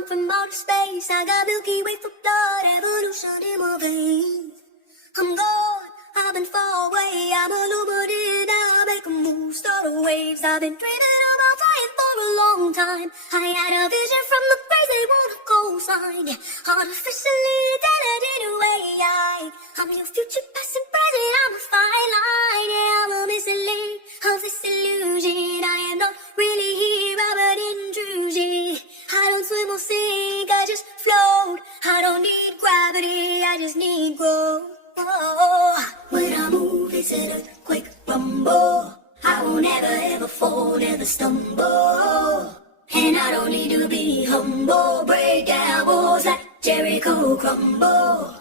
I'm from outer space. I got Milky Way for blood, evolution in my veins. I'm gone, I've been far away. I'm illuminated now, I make a move, start a waves. I've been dreaming about flying for a long time. I had a vision from the crazy one cosign. Artificially intelligent away. I'm your future, past and present. I'm a fine line. Yeah, I'm a missing link of this illusion. I am not really here, I'm an intrusion. I don't swim or sink, I just float. I don't need gravity, I just need growth. When I move, it's an earthquake rumble. I won't ever ever fall, never stumble. And I don't need to be humble. Break down walls like Jericho crumble.